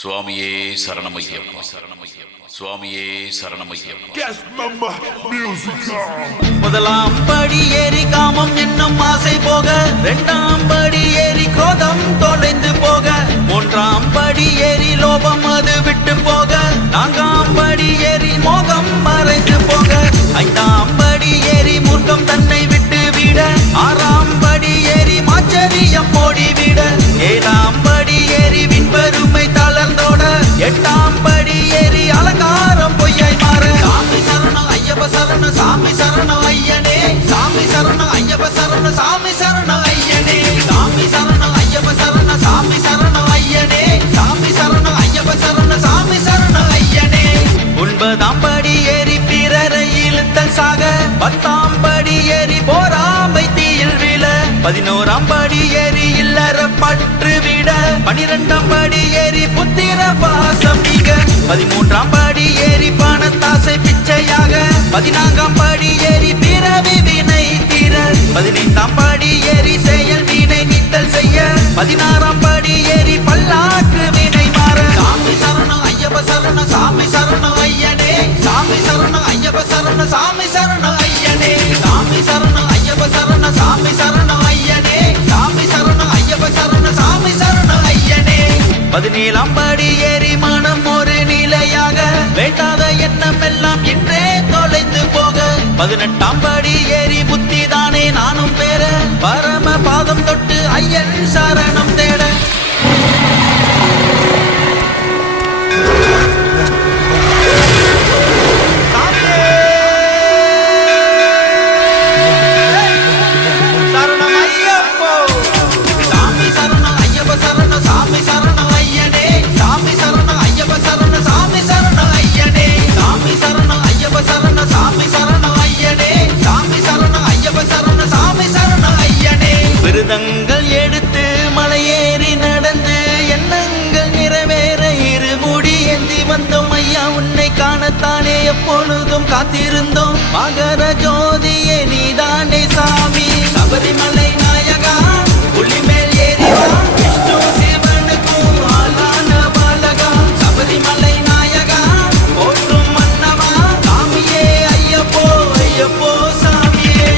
சுவாமியே சரணமையப்பா, சுவாமியே சரணமையப்பா. முதலாம் படி ஏறி காமம் என்னும் ஆசை போக, இரண்டாம் படி ஏறி கோதம் தொலைந்து போக, மூன்றாம் படி ஏறி லோபம் அது விட்டு போக, நான்காம் படி ஏறி மோகம் மறைந்து போக, ஐந்தாம் படி ஏறி மூர்க்கம் தன்னை விட்டு விட, ஆறாம் படி ஏறி மாச்சரியம் ஓடிவிட, ஏழாம் படி ஏறி விண்பெருமை தளர்ந்தோட, எட்டாம் படி ஏறி அலங்காரம் பொய்யாய் மாற. சாமி சரணம் ஐயப்ப சரணம் சாமி சரணம் ஐயனே, சாமி சரணம் ஐயப்ப சரணம் சாமி சரணம் ஐயனே, சாமி சரணம் ஐயப்ப சரணம் சாமி சரணம் ஐயனே, சாமி சரணம் ஐயப்ப சரணம் சாமி சரணம் ஐயனே. ஒன்பதாம் படி ஏறி பிறரை இழுத்தல் சாக, பத்தாம் படி ஏறி போராமை தீயில் விழ, பதினோராம் படி ஏறி இல்லற பற்று விட, 12ஆம் படி ஏறி புத்திர பாசம் நீங்க, 13ஆம் படி ஏறி பணத்தாசை பிச்சையாக, 14ஆம் படி ஏறி பிறவி வினை தீர, 15ஆம் படி ஏறி செயல் வினை நீத்தல் செய்ய, 16ஆம் படி ஏறி பல்லாக்கு வினை மாற. சாமி சரணம் ஐயப்ப சரணம் சாமி சரணம் ஐயனே, சாமி சரணம் ஐயப்ப சரணம் சாமி சரணம் ஐயனே, சாமி சரணம் ஐயப்ப சரணம் சாமி சரணம் ஐயனே, சாமி சரணம் ஐயப்ப சரணம் சாமி சரணம் ஐயனே. 17ஆம் படி ஏறி மனம் ஒரு நிலையாக, வேண்டாத எண்ணம் எல்லாம் இன்றே தொலைந்து போக, 18ஆம் படி ஏறி புத்தி தானே நானும் பெற, பரம பாதம் தொட்டு ஐயன் சரணம் தேட. விருதங்கள் எடுத்து மலையேறி நடந்து எண்ணங்கள் நிறைவேற இருமுடி ஏந்தி வந்தோம் ஐயா, உன்னை காணத்தானே எப்பொழுதும் காத்திருந்தோம். மகர ஜோதியே நீதானே சாமி, சபரிமலை நாயகா புள்ளி மேல் ஏறி விஷ்ணு சிவனுக்கும் ஆளான பாலகா, சபரிமலை நாயகா போற்றும் மன்னவா, சாமியே ஐயப்போ ஐயப்போ சாமியே.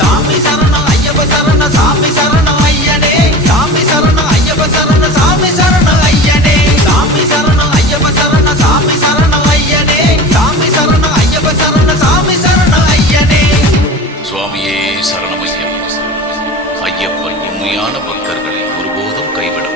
சாமி சரணம் ஐயப்ப சரணம் சாமி சரணம் ஐயனே, சாமி சரணம் ஐயப்ப சரணம் சாமி சரணம் ஐயனே, சாமி சரணம் ஐயப்ப சரணம் சாமி சரணம் ஐயனே, சாமி சரணம் ஐயப்ப சரணம் சாமி சரணம் ஐயனே. சுவாமியே சரணமையப்பா. ஐயப்பன் உண்மையான பக்தர்களை ஒருபோதும் கைவிட